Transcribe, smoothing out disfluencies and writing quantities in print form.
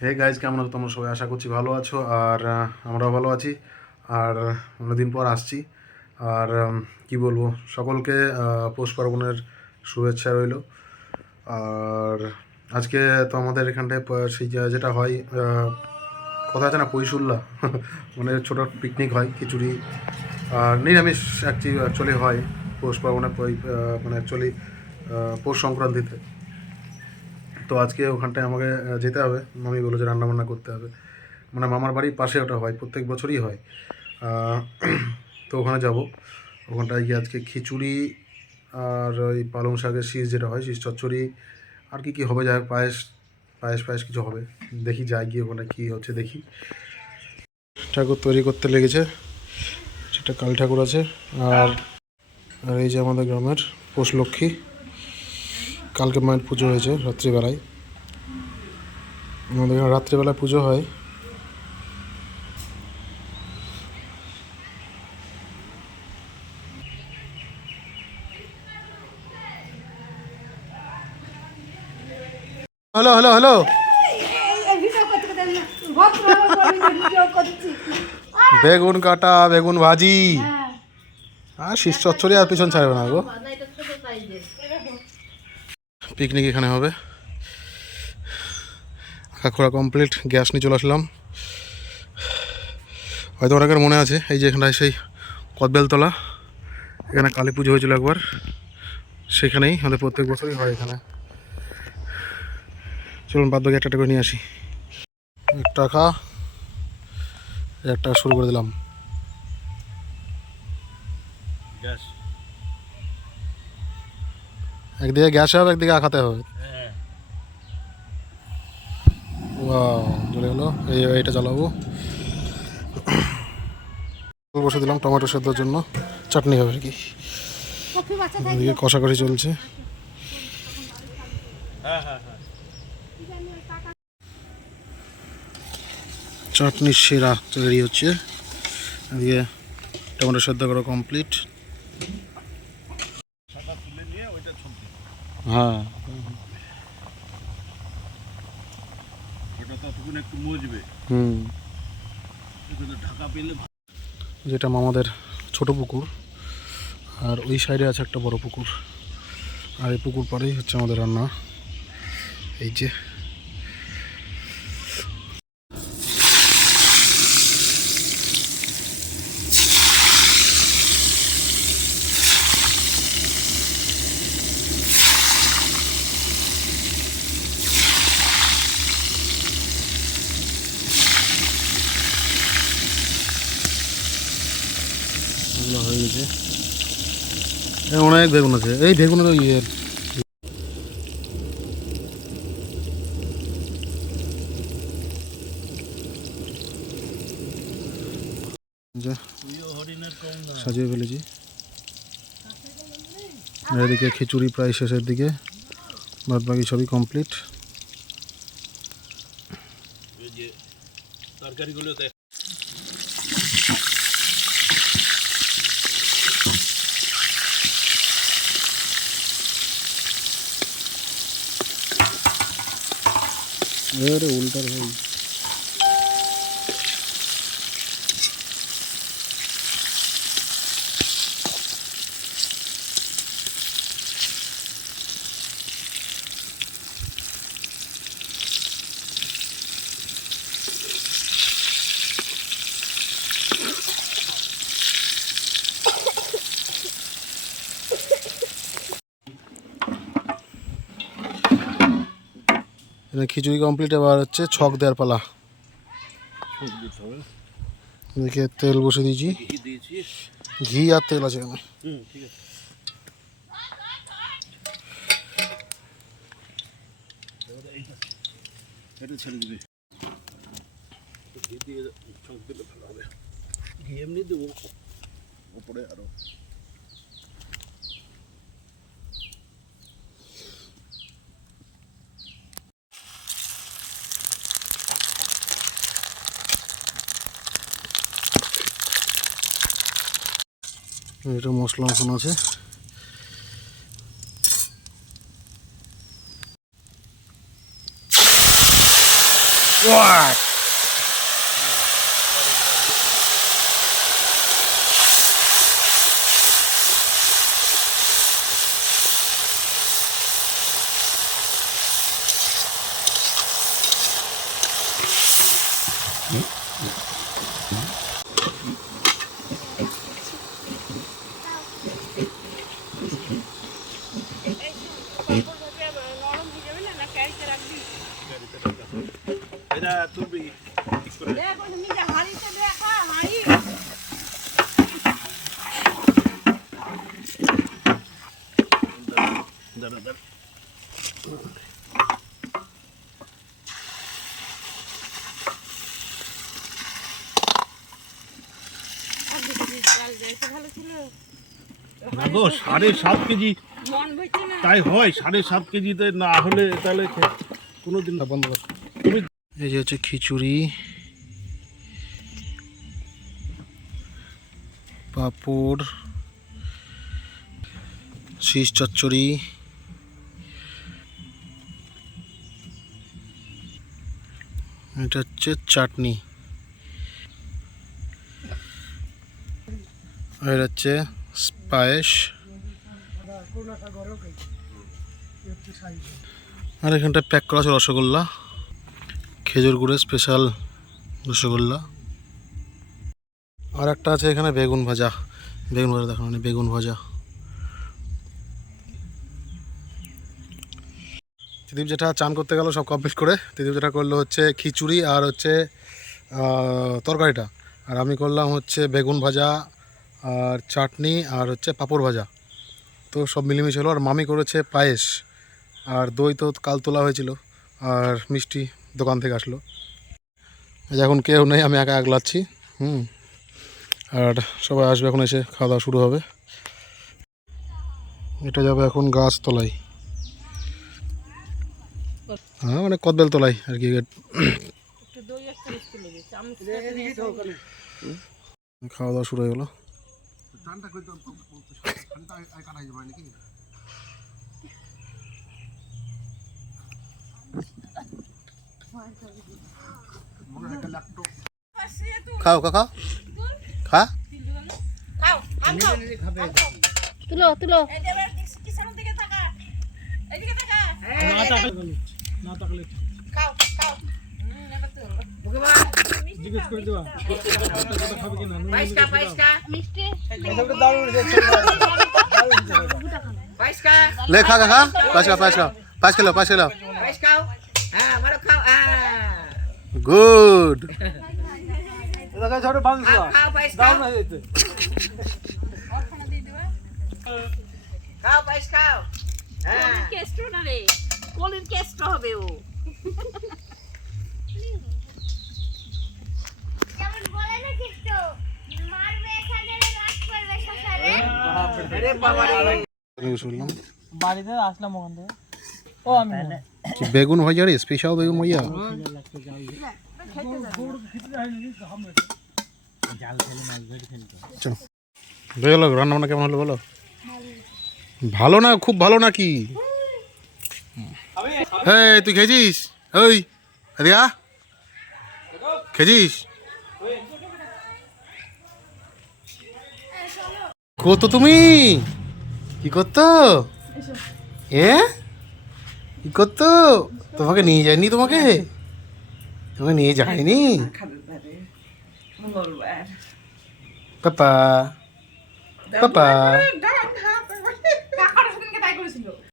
Hey guys, কেমন আছো তোমরা সবাই? আশা করছি ভালো আছো। আর আমরাও ভালো আছি। আর অনেকদিন পর আসছি। আর কি বলবো, সকলকে পৌষ পার্বণের শুভেচ্ছা রইলো। আর আজকে তো আমাদের এখানটায় সেই যেটা হয়, কথা আছে না, পৈশুল্লা মানে ছোটো পিকনিক হয়, খিচুড়ি আর নিরামিষ অ্যাকচুয়ালি হয় পৌষ পার্বণে, মানে অ্যাকচুয়ালি পৌষ সংক্রান্তিতে। তো আজকে ওখানটায় আমাকে যেতে হবে। মামি বললো যে রান্নাবান্না করতে হবে, মানে মামার বাড়ির পাশে ওটা হয়, প্রত্যেক বছরই হয়। আহ, তো ওখানে যাব। ওখানটায় গিয়ে আজকে খিচুড়ি আর ওই পালং শাকের শীষ যেটা হয়, শীষ চচ্চড়ি, আর কি কি হবে, যাই হোক পায়েস পায়েস পায়েস কিছু হবে। দেখি যাই গিয়ে ওখানে কী হচ্ছে দেখি। ঠাকুর তৈরি করতে লেগেছে, সেটা কালী ঠাকুর আছে। আর আর এই যে আমাদের গ্রামের পৌষ লক্ষ্মী, কালকে মায়ের পুজো হয়েছে রাত্রিবেলায়। আমাদের এখানে রাত্রিবেলায় পুজো হয়। হ্যালো হ্যালো হ্যালো, বেগুন কাটা, বেগুন ভাজি আর শীষ চচ্চড়ি, আর পিছন ছাড়বে না গো। পিকনিক এখানে হবে। আঁকাখোড়া কমপ্লিট, গ্যাস নিয়ে চলে আসলাম। হয়তো অনেকের মনে আছে, এই যে এখানটায় সেই কদবেলতলা, এখানে কালী পুজো হয়েছিল একবার, সেখানেই আমাদের প্রত্যেক বছরই হয় এখানে। চলুন বাদ বাকি একটা করে নিয়ে আসি। 1 টাকা, 1 টাকা শুরু করে দিলাম। একদিকে গ্যাস হবে, একদিকে আঁকাতে হবে। চলে গেলো। এইটা চালাবো। বসে দিলাম টমেটো সেদ্ধর জন্য, চাটনি হবে আর কি। এদিকে কষাকষি চলছে। চাটনির সেরা তৈরি হচ্ছে। এদিকে টমেটো সেদ্ধ করা কমপ্লিট। হ্যাঁ, যেটা আমাদের ছোট পুকুর, আর ওই সাইডে আছে একটা বড় পুকুর, আর এই পুকুর পাড়েই হচ্ছে আমাদের রান্না। এই যে এগুলো হয়ে গেছে। অনেক বেগুন আছে, এই বেগুনের ইয়ে সাজিয়ে ফেলেছি। এদিকে খিচুড়ি প্রায় শেষের দিকে, বাদ বাকি সবই কমপ্লিট। উল্টার ভাই, খিচুড়ি কমপ্লিট। এবার হচ্ছে ছক দেওয়ার পালা। এদিকে তেল বসে দিয়েছি, ঘি আর তেল আছে এখানে। ছেড়ে দিবি, ঘি দিয়ে ছক দিলে ভালো হবে। ঘি এমনি দেবো ওপরে আরো। এটা মশলা মশলা আছে। গো 7.5 কেজি তাই হয়, 7.5 কেজিতে না হলে তাহলে কোনোদিন না বন্ধ কর। তুমি এই যে হচ্ছে খিচুড়ি, পাঁপড়, শীষ চচ্চড়ি, এটা হচ্ছে চাটনি, আর হচ্ছে পায়েস, আর এখানটা প্যাক করা আছে রসগোল্লা, খেজুর গুড়ের স্পেশাল রসগোল্লা, আর একটা আছে এখানে বেগুন ভাজা। বেগুন ভাজা দেখানো নেই, বেগুন ভাজা। ত্রিদীপ যেটা চান করতে গেল সব কমপ্লিট করে, ত্রিদীপ যেটা করলো হচ্ছে খিচুড়ি আর হচ্ছে তরকারিটা, আর আমি করলাম হচ্ছে বেগুন ভাজা আর চাটনি আর হচ্ছে পাঁপড় ভাজা। তো সব মিলেমিশে হলো। আর মামি করেছে পায়েস, আর দই তো কাল তোলা হয়েছিল, আর মিষ্টি দোকান থেকে আসলো। এখন কেউ নেই, আমি একা আগলাচ্ছি। আর সবাই আসবে এখন, এসে খাওয়া দাওয়া শুরু হবে। এটা যাবে এখন গাছ তলায়, হ্যাঁ মানে কদবেল তলায় আর কি। খাওয়া দাওয়া শুরু হয়ে গেলো। খাও কাকা, খা তুলো তুলো জিজ্ঞেস করে দেওয়া খাবে কিনা মিষ্টি ले खा खा पाँच खा 5 किलो 5 किलो गुड। বাড়িতে আসলাম ওখান থেকে। ও আমি বেগুন ভাজা রে, স্পেশাল বেগুন ভাজা। চলো বেরোলো। রান্না বান্না কেমন হলো বলো? ভালো না, খুব ভালো নাকি? হ্যাঁ তুই খেয়েছিস? ওই রিয়া খেয়েছিস? কত তুমি কি করতো? কি করতো? তোমাকে নিয়ে যায়নি? তোমাকে নিয়ে যায়নি পাপা? পাপা